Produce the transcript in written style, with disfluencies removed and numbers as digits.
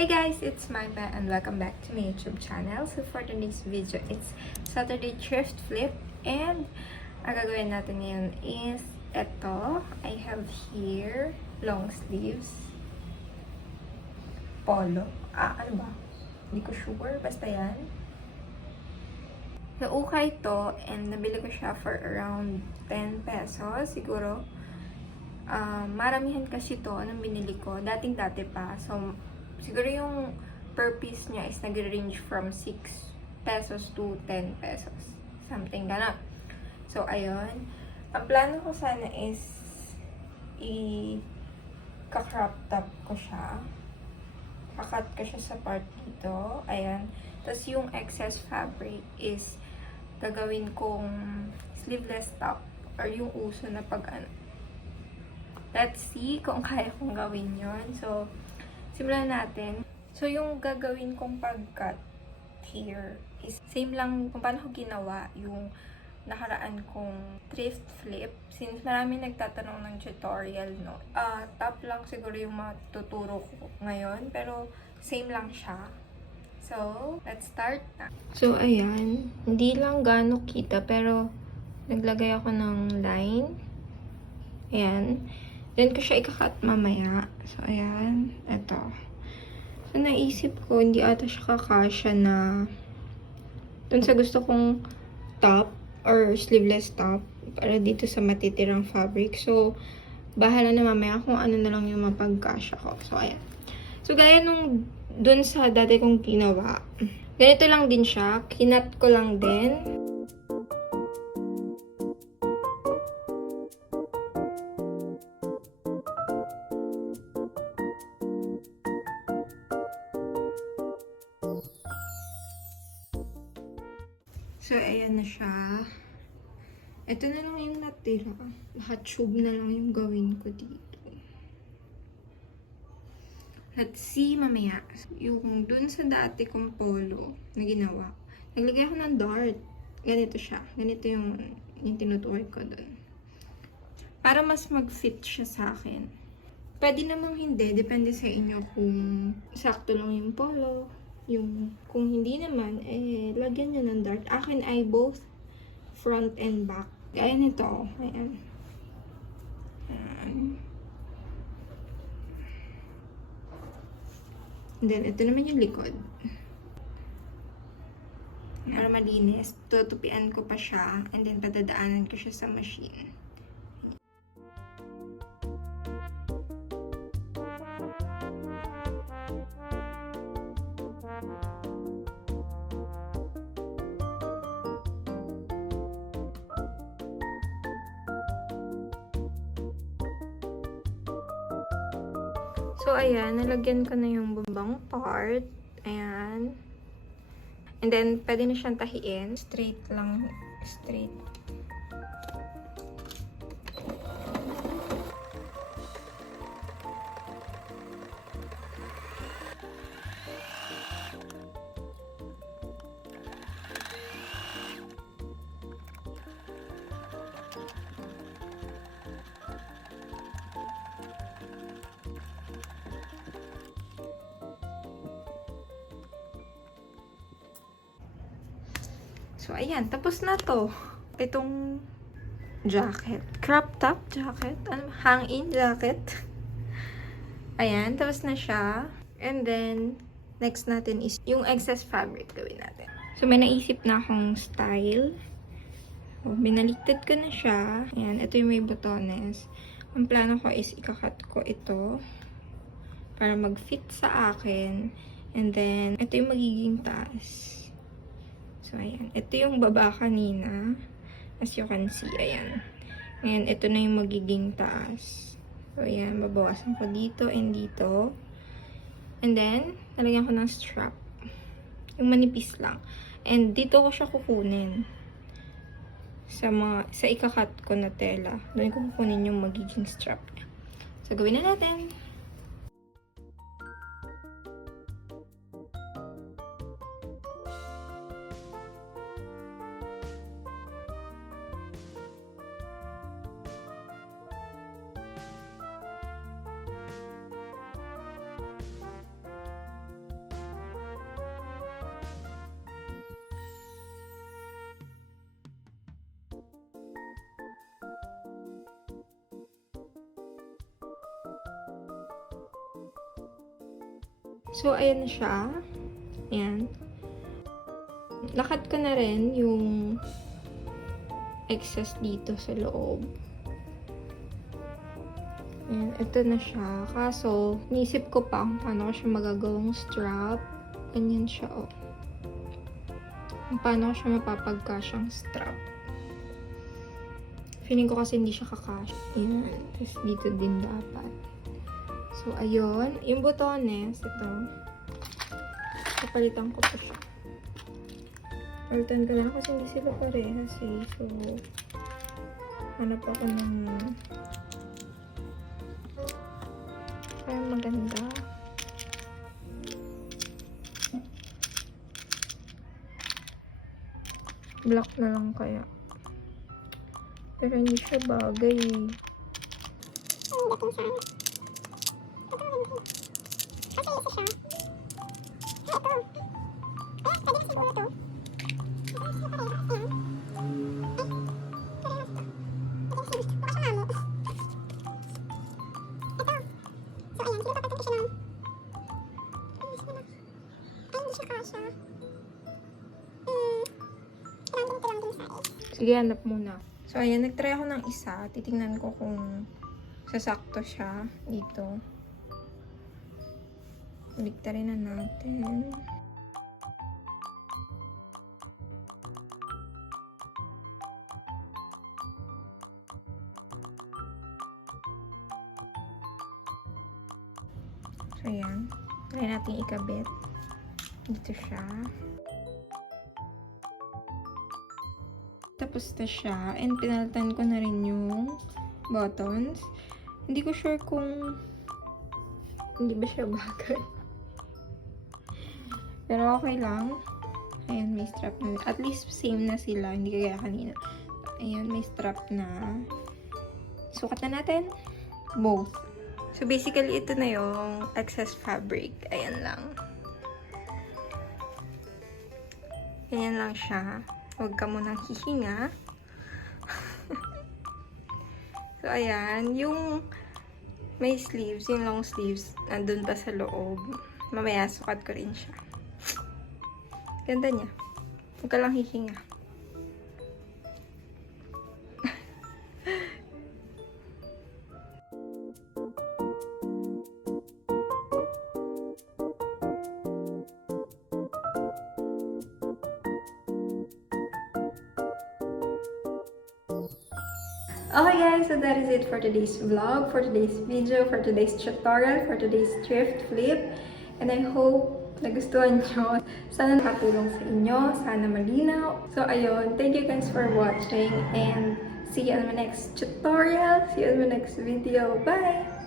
Hey guys, it's Magda and welcome back to my YouTube channel. So for today's video, it's Saturday Thrift Flip and ang gagawin natin ngayon is eto. I have here long sleeves polo. Ano ba? Hindi ko sure. Basta yan. Naukay to and nabili ko siya for around 10 pesos siguro. Maramihan kasi to nung binili ko. Dating-dati pa. So, siguro yung per piece niya is nag-range from 6 pesos to 10 pesos. Something gano'n. So, ayun. Ang plano ko sana is i-crop top ko siya. Kakat ko siya sa part dito. Ayan. Tapos yung excess fabric is gagawin kong sleeveless top or yung uso na pag ano. Let's see kung kaya kong gawin yon. So, simulan natin. So, yung gagawin kong pag-cut here is same lang kung paano ko ginawa yung nakaraan kong thrift flip. Since marami nagtatanong ng tutorial, no? Top lang siguro yung matuturo ko ngayon. Pero, same lang siya. So, let's start na. So, ayan. Hindi lang gaano kita, pero naglagay ako ng line. Ayan. Then ko siya ikakat mamaya. So, ayan. Ito. So, naisip ko, hindi ata siya kakasya na dun sa gusto kong top or sleeveless top para dito sa matitirang fabric. So, bahala na mamaya kung ano na lang yung mapagkasya ko. So, ayan. So, gaya nung dun sa dati kong ginawa, ganito lang din siya. Kinat ko lang din. So, ayan na siya. Ito na lang yung natira. Lahat tube na lang yung gawin ko dito. Let's see mamaya. Yung dun sa dati kong polo na ginawa, naglagay ako ng dart. Ganito siya. Ganito yung tinutukoy ko dun. Para mas mag-fit siya sa akin. Pwede namang hindi. Depende sa inyo kung sakto lang yung polo. Yung, kung hindi naman, lagyan nyo ng dart. Akin ay both front and back. Gaya nito. Ayan. Ayan. And then, ito naman yung likod. Para malinis, tutupian ko pa siya. And then, patadaanan ko siya sa machine. So, ayan. Nalagyan ko na yung bumbang part. Ayan. And then, pwede na siyang tahiin. Straight lang. Straight. So, ayan. Tapos na to. Itong jacket. Crop top jacket. Ano? Hang-in jacket. Ayan. Tapos na siya. And then, next natin is yung excess fabric gawin natin. So, may naisip na akong style. So, binaliktad ko na siya. Ayan. Ito yung may botones. Ang plano ko is ikakat ko ito para mag-fit sa akin. And then, ito yung magiging taas. So, ayan. Ito yung baba kanina. As you can see, ayan. Ayan, ito na yung magiging taas. So, ayan. Babawasan ko dito and dito. And then, nalagyan ko ng strap. Yung manipis lang. And dito ko siya kukunin. Sa ikakat ko na tela. Doon ko kukunin yung magiging strap. So, gawin na natin. So, ayan na siya. Ayan. Nakat ko na rin yung excess dito sa loob. Ayan, ito na siya. Kaso, niisip ko pa kung paano ko siya magagawang strap. Ganyan siya, oh. Kung paano ko siya mapapagkasyang strap. Feeling ko kasi hindi siya kakasya. Ayan. Tapos dito din dapat. So, ayun. Yung botones, ito. Kapalitan ko pa siya. Palitan ko lang kasi hindi sila parehas eh. So, hanap ako ng kaya maganda. Black na lang kaya. Pero hindi siya bagay eh. Sige, hanap muna. So, ayan, nagtry ako ng isa. Titingnan ko kung sasakto siya dito. Baliktarin na natin. So, ayan. Try natin ikabit. Dito siya. Tapos na siya. And pinalitan ko na rin yung buttons. Hindi ko sure kung hindi ba siya bagay. Pero okay lang. Ayan, may strap na. At least same na sila. Hindi kaya kanina. Ayan, may strap na. Sukat na natin. Both. So, basically, ito na yung excess fabric. Ayan lang. Ganyan lang siya. Huwag ka munang hihinga. So, ayan. Yung may sleeves, yung long sleeves, nandun pa sa loob. Mamaya, sukat ko rin siya. Ganda niya. Huwag ka lang hihinga. Okay guys, so that is it for today's vlog, for today's video, for today's tutorial, for today's thrift flip. And I hope nagustuhan nyo. Sana nakatulong sa inyo, sana malinaw. So ayun, thank you guys for watching and see you on my next tutorial, see you on my next video. Bye!